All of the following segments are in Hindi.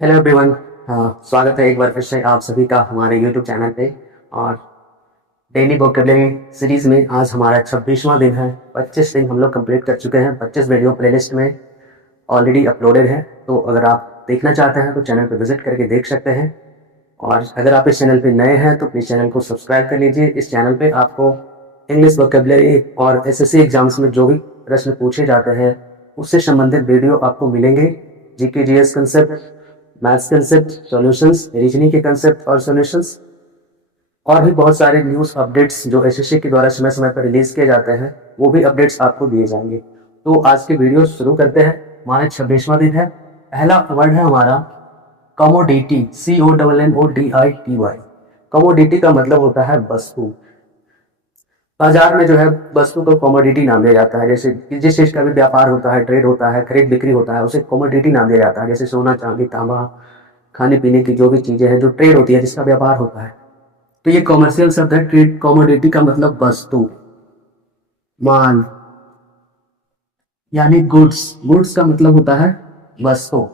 Hello everyone. स्वागत है एक बार फिर से आप सभी का हमारे यूट्यूब चैनल पे। और डेली वोकेबलरी सीरीज में आज हमारा 26वां दिन है। 25 दिन हम लोग कंप्लीट कर चुके हैं। 25 वीडियो प्लेलिस्ट में ऑलरेडी अपलोडेड है, तो अगर आप देखना चाहते हैं तो चैनल पे विजिट करके देख सकते हैं। और अगर आप इस चैनल पे नए हैं तो प्लीज़ चैनल को सब्सक्राइब कर लीजिए। इस चैनल पे आपको इंग्लिश वोकेबलरी और एसएससी एग्जाम्स में जो भी प्रश्न पूछे जाते हैं उससे संबंधित वीडियो आपको मिलेंगे। GK GS concept, maths concept, solutions, reasoning के कंसेप्ट और सॉल्यूशंस, और भी बहुत सारे न्यूज़ अपडेट्स जो एसएससी के द्वारा समय समय पर रिलीज किए जाते हैं वो भी अपडेट्स आपको दिए जाएंगे। तो आज के वीडियो शुरू करते हैं। हमारा 26वां दिन है। पहला वर्ड है हमारा कमोडिटी, CONNODITY। कमोडिटी का मतलब होता है वस्तु। बाजार में जो है वस्तु को कमोडिटी नाम दिया जाता है। जैसे जिस चीज का भी व्यापार होता है, ट्रेड होता है, खरीद बिक्री होता है, उसे कमोडिटी नाम दिया जाता है। जैसे सोना, चांदी, तांबा, खाने पीने की जो भी चीजें हैं, जो ट्रेड होती है, जिसका व्यापार होता है, तो ये कॉमर्शियल शब्द है। ट्रेड, कमोडिटी का मतलब वस्तु, माल, यानी गुड्स। गुड्स का मतलब होता है वस्तु।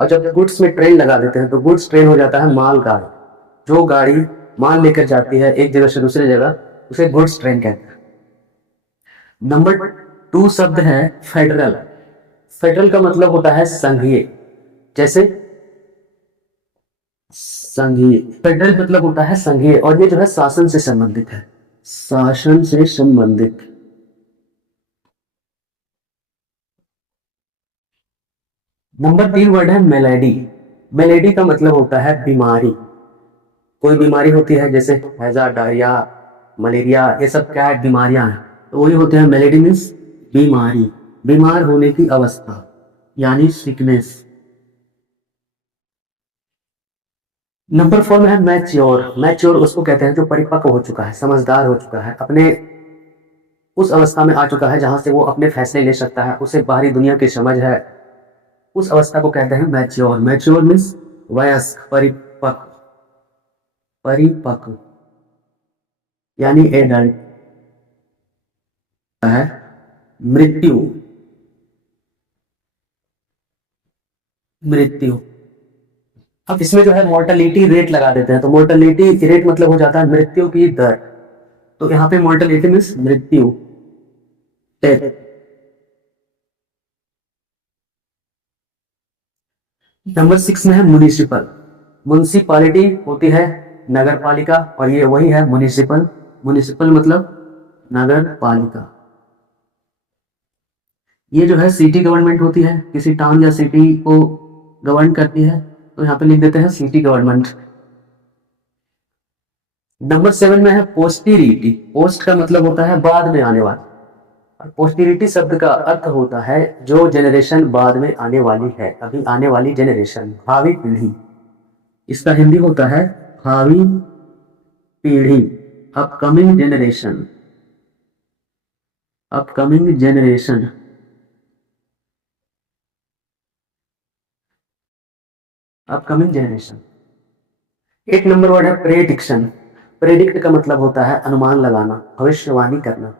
और जब गुड्स में ट्रेन लगा देते हैं तो गुड्स ट्रेन हो जाता है माल गाड़ी। जो गाड़ी माल लेकर जाती है एक जगह से दूसरी जगह, उसे गुड्स ट्रेन कहते हैं। नंबर 2 शब्द है फेडरल। फेडरल का मतलब होता है संघीय। जैसे संघीय, फेडरल मतलब होता है संघीय, और ये जो है शासन से संबंधित है। शासन से संबंधित। नंबर 3 वर्ड है मेलेडी। मेलेडी का मतलब होता है बीमारी। कोई बीमारी होती है जैसे हैजा, डायरिया, मलेरिया, ये सब क्या है, बीमारियां हैं, तो वही होते हैं मेलेडी। मीन्स बीमारी, बीमार होने की अवस्था, यानी सिकनेस। नंबर 4 में है मैच्योर। मैच्योर उसको कहते हैं जो परिपक्व हो चुका है, समझदार हो चुका है, अपने उस अवस्था में आ चुका है जहां से वो अपने फैसले ले सकता है, उसे बाहरी दुनिया की समझ है। उस अवस्था को कहते हैं मैच्योर। मैच्योर मीन्स वयस्क, परिपक्व। परिपक्व यानी एडल्ट है। मृत्यु, मृत्यु। अब इसमें जो है मोर्टेलिटी रेट लगा देते हैं, तो मोर्टेलिटी रेट मतलब हो जाता है मृत्यु की दर। तो यहाँ पे मोर्टेलिटी मीन्स मृत्यु, डेथ। नंबर 6 में है म्युनिसिपल। म्युनिसिपालिटी होती है नगर पालिका, और ये वही है म्युनिसिपल। म्युनिसिपल मतलब नगर पालिका। ये जो है सिटी गवर्नमेंट होती है, किसी टाउन या सिटी को गवर्न करती है, तो यहाँ पे लिख देते हैं सिटी गवर्नमेंट। नंबर 7 में है पोस्टीरिटी। पोस्ट का मतलब होता है बाद में आने वाला, और पोस्टीरिटी शब्द का अर्थ होता है जो जनरेशन बाद में आने वाली है, अभी आने वाली जनरेशन, भावी पीढ़ी। इसका हिंदी होता है भावी पीढ़ी, upcoming generation. Upcoming generation. Upcoming generation. एक नंबर वर्ड है प्रेडिक्शन। प्रेडिक्ट का मतलब होता है अनुमान लगाना, भविष्यवाणी करना,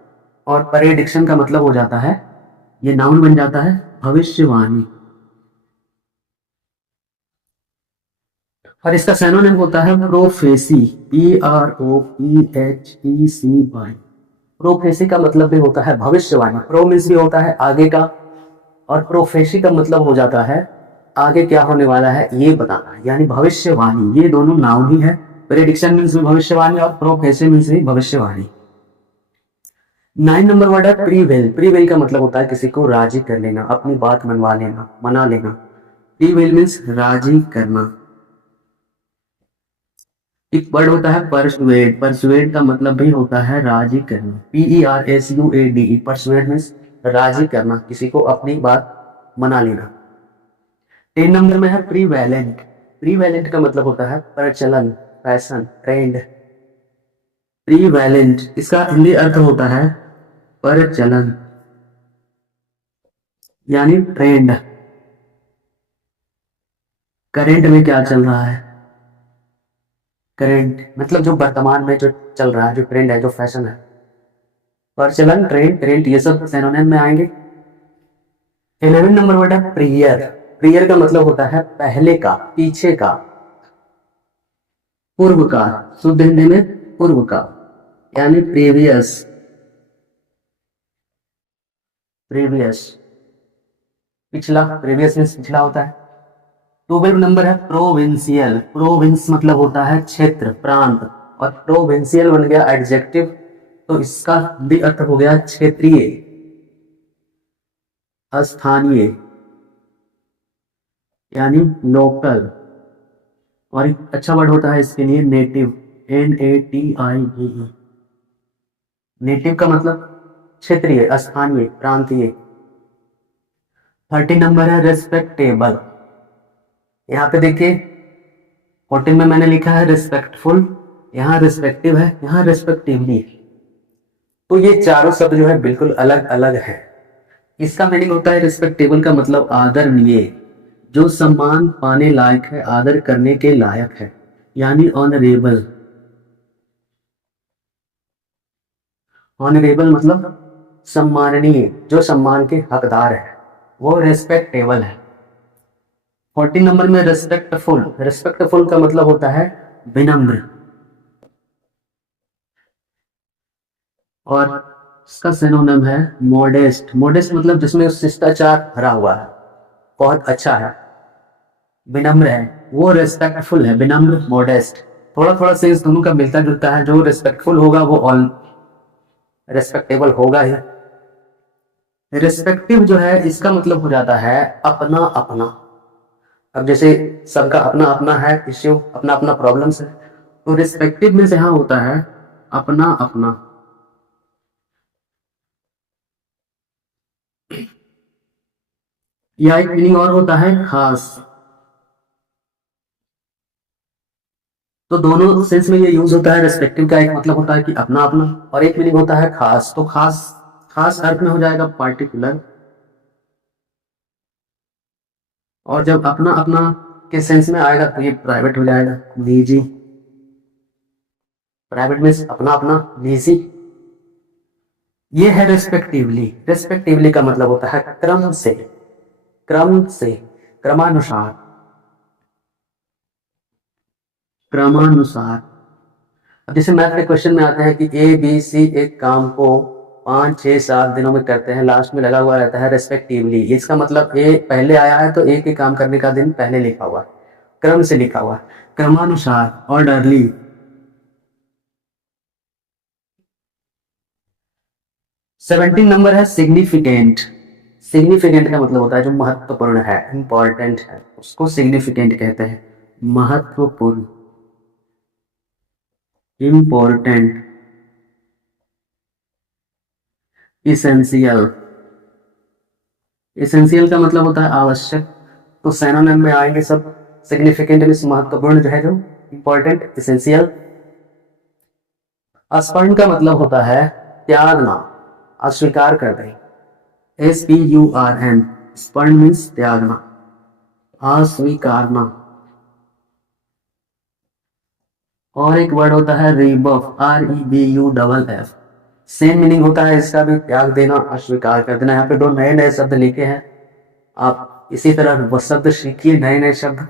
और प्रेडिक्शन का मतलब हो जाता है, ये नाउन बन जाता है, भविष्यवाणी। और इसका सिनोनिम होता है प्रोफेसी, PROPHECY। प्रोफेसी का मतलब भी होता है भविष्यवाणी। प्रो मीन्स भी होता है आगे का, और प्रोफेसी का मतलब हो जाता है आगे क्या होने वाला है ये बताना, यानी भविष्यवाणी। ये दोनों नाउन ही है। प्रेडिक्शन मीन्स भी भविष्यवाणी, और प्रोफेसी मीन्स भी भविष्यवाणी। 9 नंबर वर्ड है प्रीवेल। प्रीवेल का मतलब होता है किसी को राजी कर लेना, अपनी बात मनवा लेना, मना लेना। प्रीवेल मीन्स राजी करना। एक वर्ड होता है परसुएड। परसुएड का मतलब भी होता है राजी करना, PERSUADE। परसुएड मीन्स राजी करना, किसी को अपनी बात मना लेना। 10 नंबर में है प्रीवैलेंट। प्रीवैलेंट का मतलब होता है प्रचलन, फैशन, ट्रेंड। प्रीवैलेंट, इसका हिंदी अर्थ होता है प्रचलन, यानी ट्रेंड। करेंट में क्या चल रहा है, करेंट मतलब जो वर्तमान में जो चल रहा है, जो ट्रेंड है, जो फैशन है। प्रचलन, ट्रेंड, करेंट, ये सब सिनोनिम में आएंगे। 11 नंबर वर्ड है प्रियर। प्रियर का मतलब होता है पहले का, पीछे का, पूर्व का, शुद्ध हिंदी में पूर्व का, यानी प्रीवियस। प्रीवियस पिछला, प्रीवियस मीन्स पिछला होता है। 12 नंबर है प्रोविंशियल। प्रोविंस मतलब होता है क्षेत्र, प्रांत, और प्रोविंशियल बन गया एडजेक्टिव, तो इसका भी अर्थ हो गया क्षेत्रीय, स्थानीय, यानी लोकल। और एक अच्छा वर्ड होता है इसके लिए नेटिव, NATIVE। नेटिव का मतलब क्षेत्रीय, स्थानीय, प्रांतीय। 30 नंबर है रेस्पेक्टेबल। यहाँ पे देखिए 14 में मैंने लिखा है रिस्पेक्टफुल, यहाँ रिस्पेक्टिव है, यहाँ रिस्पेक्टिवली। तो ये चारों शब्द जो है बिल्कुल अलग अलग है। इसका मीनिंग होता है रिस्पेक्टेबल का मतलब आदरणीय, जो सम्मान पाने लायक है, आदर करने के लायक है, यानी ऑनरेबल। ऑनरेबल मतलब सम्माननीय, जो सम्मान के हकदार है, वो रेस्पेक्टेबल है। 14 नंबर में रेस्पेक्टफुल। रेस्पेक्टफुल का मतलब होता है विनम्र, और इसका सिनोनिम है मॉडेस्ट। मॉडेस्ट मतलब जिसमें शिष्टाचार भरा हुआ है, बहुत अच्छा है, विनम्र है, वो रेस्पेक्टफुल है। विनम्र, मॉडेस्ट, थोड़ा थोड़ा सेंस दोनों का मिलता जुलता है। जो रेस्पेक्टफुल होगा वो ऑल रेस्पेक्टेबल होगा ही। रिस्पेक्टिव जो है इसका मतलब हो जाता है अपना अपना। अब जैसे सबका अपना अपना है इश्यू, अपना अपना प्रॉब्लम्स है, तो रिस्पेक्टिव में से यहाँ होता है अपना अपना। या एक मीनिंग और होता है खास। तो दोनों सेंस में ये यूज होता है। रेस्पेक्टिव का एक मतलब होता है कि अपना अपना, और एक मीनिंग होता है खास। तो खास, खास अर्थ में हो जाएगा पार्टिकुलर, और जब अपना अपना के सेंस में आएगा तो ये प्राइवेट हो जाएगा, निजी। प्राइवेट मीन्स अपना अपना, निजी। ये है रेस्पेक्टिवली। रेस्पेक्टिवली का मतलब होता है क्रम से, क्रम से, क्रमानुसार, क्रमानुसार। अब जैसे मैथ के क्वेश्चन में आते हैं कि ABC एक काम को 5, 6, 7 दिनों में करते हैं, लास्ट में लगा हुआ रहता है रेस्पेक्टिवली। इसका मतलब A पहले आया है तो A के काम करने का दिन पहले लिखा हुआ है, क्रम से लिखा हुआ है, क्रमानुसार, ऑर्डरली। 17 नंबर है सिग्निफिकेंट। सिग्निफिकेंट का मतलब होता है जो महत्वपूर्ण है, इंपॉर्टेंट है, उसको सिग्निफिकेंट कहते हैं। महत्वपूर्ण, इम्पोर्टेंट, इसेंशियल। इसेंशियल का मतलब होता है आवश्यक, तो सिनोनिम में आएंगे सब। सिग्निफिकेंट मीन्स महत्वपूर्ण जो है, जो इंपॉर्टेंट, इसेंशियल। अस्पर्ण का मतलब होता है त्यागना, अस्वीकार कर दें। SPURN, स्पर्ण मीन्स त्यागना, अस्वीकारना। और एक वर्ड होता है रिबफ, REBUFF। सेम मीनिंग होता है इसका भी, त्याग देना, अस्वीकार कर देना। यहाँ पे 2 नए नए शब्द लिखे हैं, आप इसी तरह वो शब्द सीखिए, नए नए शब्द।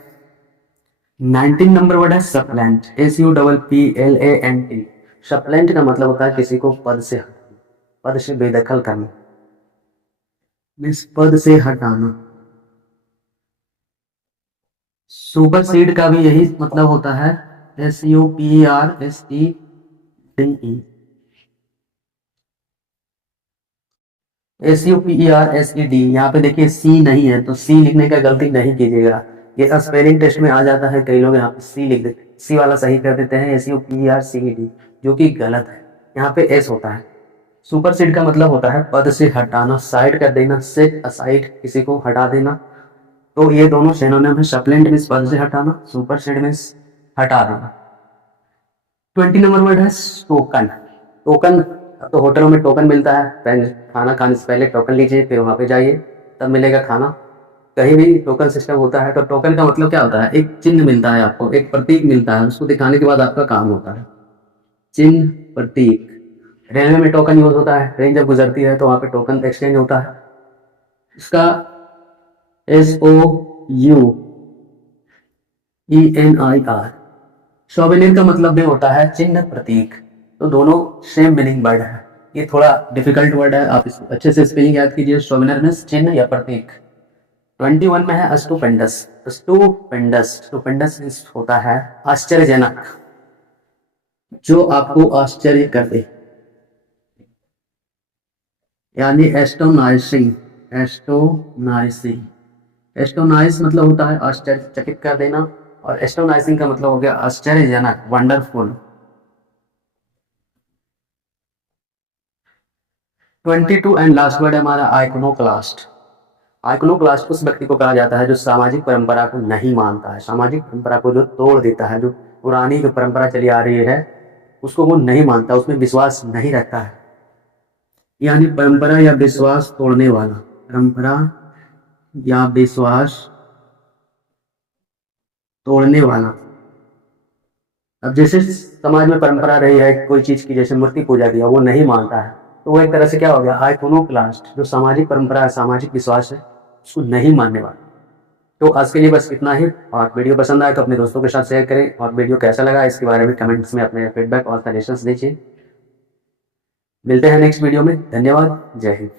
19 नंबर वर्ड है सप्लेंट, SUPPLANT। सप्लेंट का मतलब होता है किसी को पद से हटाना, पद से बेदखल करना, मीन्स पद से हटाना। सुपर सीड का भी यही मतलब होता है, SUPERSEDE। SUPERSED। यहाँ पे देखिए सी नहीं है, तो सी लिखने का गलती नहीं कीजिएगा। ये स्पेलिंग टेस्ट में आ जाता है, कई लोग यहाँ पे सी लिख देते, सी वाला सही कर देते हैं, SUPERCED, जो कि गलत है। यहाँ पे एस होता है। सुपर सीड का मतलब होता है पद से हटाना, साइड कर देना, सेट असाइड, किसी को हटा देना। तो ये दोनों सिनोनिम है। सप्लेंट मीन्स पद से हटाना, सुपर सीड मीन्स हटा देना। 20 नंबर वर्ड है टोकन। टोकन, तो होटलों में टोकन मिलता है, खाना खाने से पहले टोकन लीजिए, फिर वहां पे जाइए, तब मिलेगा खाना। कहीं भी टोकन सिस्टम होता है। तो टोकन का मतलब क्या होता है, एक चिन्ह मिलता है आपको, एक प्रतीक मिलता है, उसको दिखाने के बाद आपका काम होता है, चिन्ह, प्रतीक। रेलवे में टोकन यूज होता है, ट्रेन जब गुजरती है तो वहां पे टोकन एक्सचेंज होता है। इसका SOUVENIR। सोवेनिर का मतलब भी होता है चिन्ह प्रतीक। तो दोनों सेम मीनिंग वर्ड है। ये थोड़ा डिफिकल्ट वर्ड है, आप इसको अच्छे से स्पेलिंग याद कीजिए। सोवेनिर मीन्स चिन्ह या प्रतीक। 21 में है स्टूपेंडस। स्टूपेंडस, स्टूपेंडस मीन्स होता है आश्चर्यजनक, जो आपको आश्चर्य कर दे, यानी एस्टोनाइसिंग। एस्टोनाइसिंग, एस्टोनाइज मतलब होता है आश्चर्यचकित कर देना, और एस्टोनाइजिंग का मतलब हो गया आश्चर्यजनक, वंडरफुल। 22 एंड लास्ट वर्ड है हमारा आइकोनोक्लास्ट। आइकोनोक्लास्ट उस व्यक्ति को कहा जाता है जो सामाजिक परंपरा को नहीं मानता है, सामाजिक परंपरा को जो तोड़ देता है, जो पुरानी जो परंपरा चली आ रही है उसको वो नहीं मानता, उसमें विश्वास नहीं रखता है, यानी परंपरा या विश्वास तोड़ने वाला। परंपरा या विश्वास तोड़ने वाला। अब जैसे समाज में परंपरा रही है कोई चीज की, जैसे मूर्ति पूजा की, वो नहीं मानता है, तो वो एक तरह से क्या हो गया, आइकोनोक्लास्ट। जो सामाजिक परंपरा है, सामाजिक विश्वास है, उसको नहीं मानने वाला। तो आज के लिए बस इतना ही, और वीडियो पसंद आए तो अपने दोस्तों के साथ शेयर करें, और वीडियो कैसा लगा इसके बारे में कमेंट्स में अपने फीडबैक और सजेशंस दीजिए। मिलते हैं नेक्स्ट वीडियो में। धन्यवाद। जय हिंद।